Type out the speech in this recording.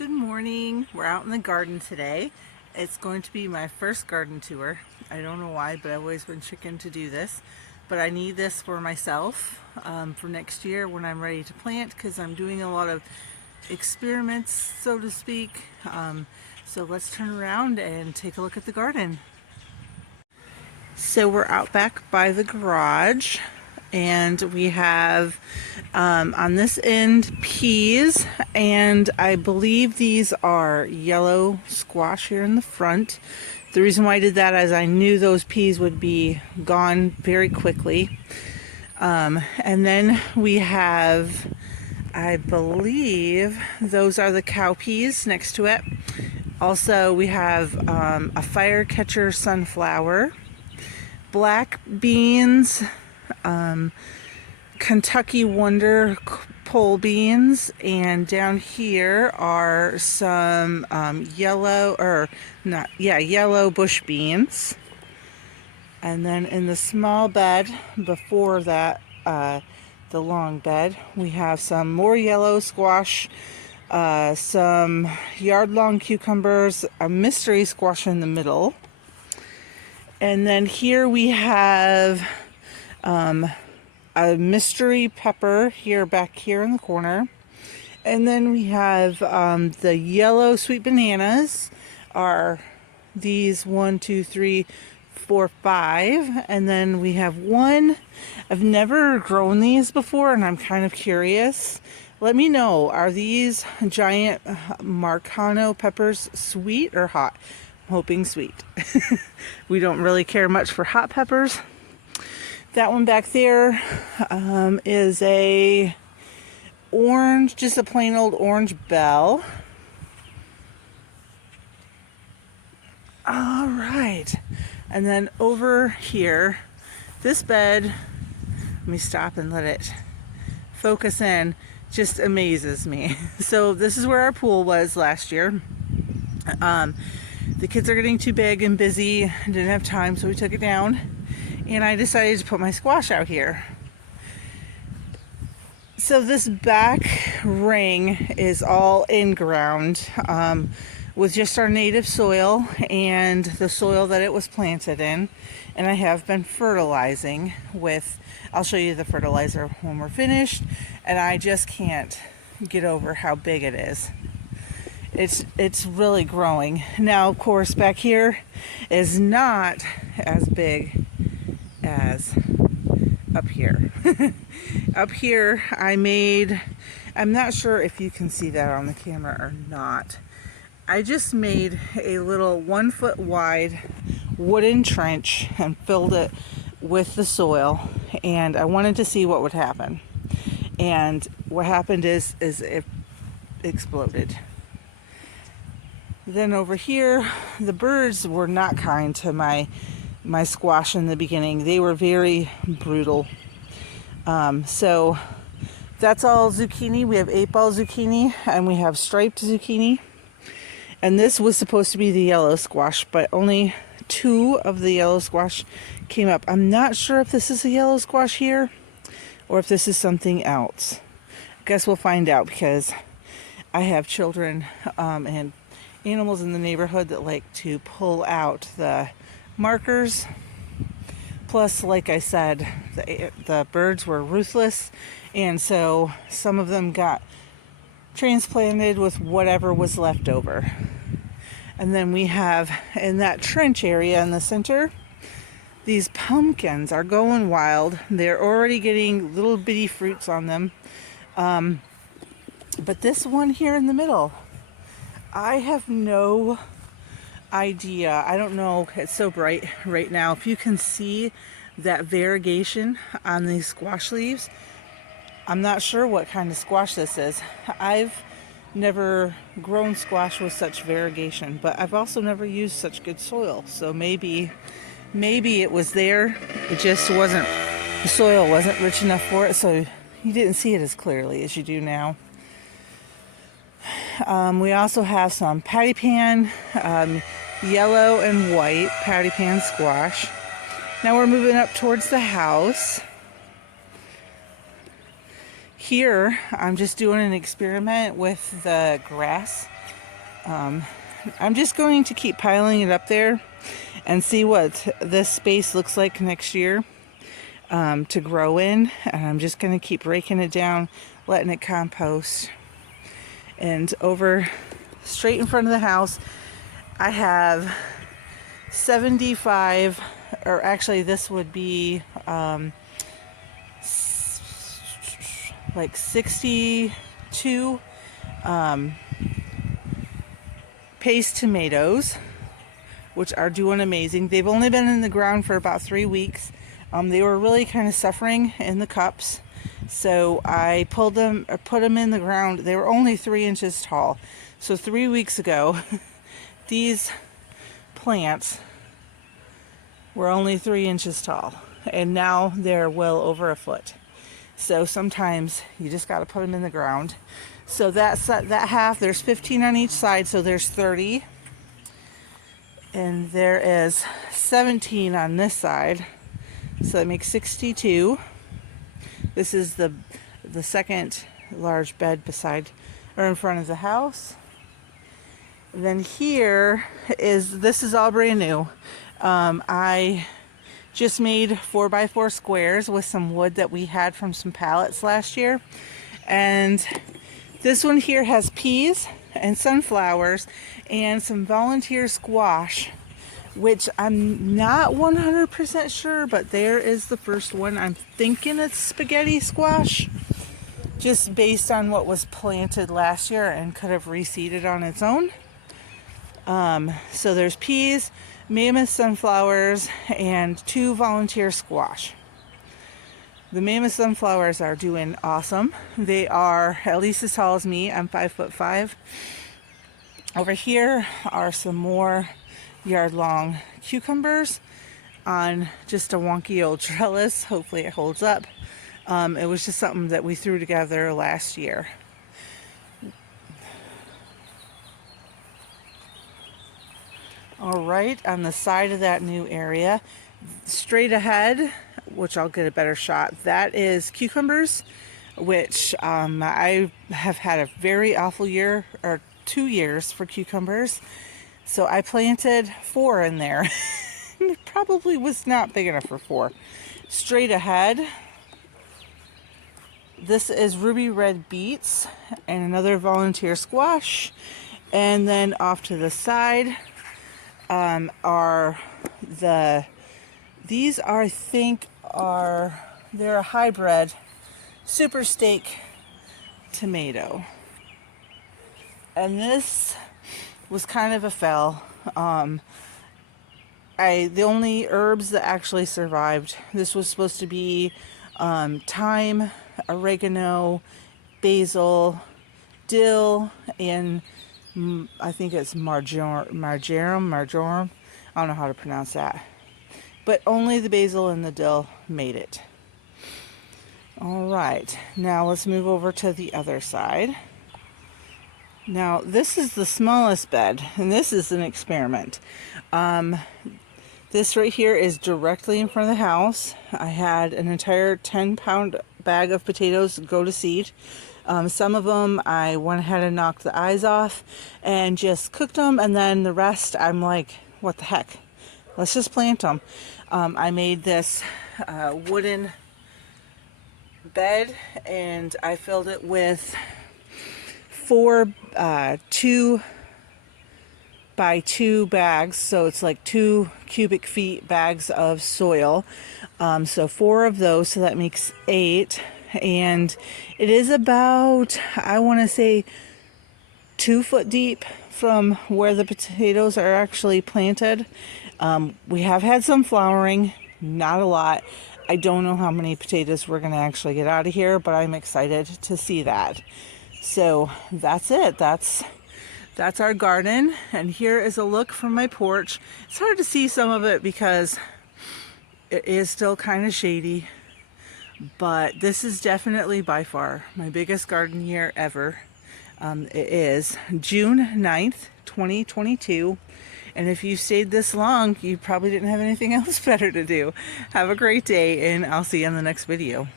Good morning. We're out in the garden today. It's going to be my first garden tour. I don't know why, but I've always been chicken to do this. But I need this for myself for next year when I'm ready to plant, because I'm doing a lot of experiments, so to speak. So let's turn around and take a look at the garden. So we're out back by the garage, and we have on this end peas, and I believe these are yellow squash here in the front. The reason why I did that is I knew those peas would be gone very quickly. And then we have, I believe those are the cowpeas next to it. Also we have a firecatcher sunflower, black beans, Kentucky Wonder pole beans, and down here are some yellow bush beans. And then in the small bed before that, the long bed, we have some more yellow squash, some yard-long cucumbers, a mystery squash in the middle. And then here we have a mystery pepper back here in the corner. And then we have the yellow sweet bananas are these 1, 2, 3, 4, 5. And then we have one. I've never grown these before and I'm kind of curious. Let me know, are these giant Marcano peppers sweet or hot? I'm hoping sweet. We don't really care much for hot peppers. That one back there is a orange, just a plain old orange bell. All right. And then over here, this bed, let me stop and let it focus in, just amazes me. So this is where our pool was last year. The kids are getting too big and busy, didn't have time, so we took it down. And I decided to put my squash out here. So this back ring is all in ground with just our native soil and the soil that it was planted in. And I have been fertilizing with, I'll show you the fertilizer when we're finished. And I just can't get over how big it is. It's really growing. Now, of course, back here is not as big as up here. Up here I'm not sure if you can see that on the camera or not. I just made a little 1 foot wide wooden trench and filled it with the soil, and I wanted to see what would happen. And what happened is it exploded. Then over here, the birds were not kind to my squash in the beginning. They were very brutal. So that's all zucchini. We have 8-ball zucchini and we have striped zucchini. And this was supposed to be the yellow squash, but only 2 of the yellow squash came up. I'm not sure if this is a yellow squash here or if this is something else. I guess we'll find out, because I have children and animals in the neighborhood that like to pull out the markers. Plus, like I said, the birds were ruthless, and so some of them got transplanted with whatever was left over. And then we have in that trench area in the center, these pumpkins are going wild. They're already getting little bitty fruits on them. But this one here in the middle, I have no idea. I don't know. It's so bright right now. If you can see that variegation on these squash leaves, I'm not sure what kind of squash this is. I've never grown squash with such variegation, but I've also never used such good soil. So maybe it was there. It just wasn't, the soil wasn't rich enough for it, so you didn't see it as clearly as you do now. We also have some patty pan, yellow and white patty pan squash. Now we're moving up towards the house. Here, I'm just doing an experiment with the grass. I'm just going to keep piling it up there and see what this space looks like next year to grow in. And I'm just going to keep raking it down, letting it compost. And over straight in front of the house, I have 75, or actually this would be like 62 paste tomatoes, which are doing amazing. They've only been in the ground for about 3 weeks. They were really kind of suffering in the cups, so I pulled them or put them in the ground. They were only 3 inches tall. So 3 weeks ago, these plants were only 3 inches tall, and now they're well over a foot. So sometimes you just got to put them in the ground. So that half, there's 15 on each side, so there's 30. And there is 17 on this side, so that makes 62. This is the second large bed beside or in front of the house. And then here this is all brand new. I just made 4x4 squares with some wood that we had from some pallets last year. And this one here has peas and sunflowers and some volunteer squash, which I'm not 100% sure, but there is the first one. I'm thinking it's spaghetti squash, just based on what was planted last year and could have reseeded on its own. So there's peas, mammoth sunflowers, and 2 volunteer squash. The mammoth sunflowers are doing awesome. They are at least as tall as me. I'm 5'5". Over here are some more yard-long cucumbers on just a wonky old trellis. Hopefully it holds up. It was just something that we threw together last year. All right, on the side of that new area, straight ahead, which I'll get a better shot, that is cucumbers, which I have had a very awful year, or 2 years for cucumbers. So I planted 4 in there. It probably was not big enough for 4. Straight ahead, this is ruby red beets and another volunteer squash. And then off to the side they're a hybrid super steak tomato. And this was kind of a fail. The only herbs that actually survived, this was supposed to be thyme, oregano, basil, dill, and I think it's marjoram. I don't know how to pronounce that. But only the basil and the dill made it. All right, now let's move over to the other side. Now, this is the smallest bed, and this is an experiment. This right here is directly in front of the house. I had an entire 10-pound bag of potatoes go to seed. Some of them I went ahead and knocked the eyes off and just cooked them, and then the rest I'm like, what the heck? Let's just plant them. I made this wooden bed, and I filled it with 4 2 by 2 bags, so it's like 2 cubic feet bags of soil. So 4 of those, so that makes 8. And it is about, I want to say, 2 foot deep from where the potatoes are actually planted. We have had some flowering, not a lot. I don't know how many potatoes we're going to actually get out of here, but I'm excited to see that. So that's it. That's our garden, and here is a look from my porch. It's hard to see some of it because it is still kind of shady, but this is definitely by far my biggest garden year ever. It is June 9th, 2022, and if you stayed this long, you probably didn't have anything else better to do. Have a great day, and I'll see you in the next video.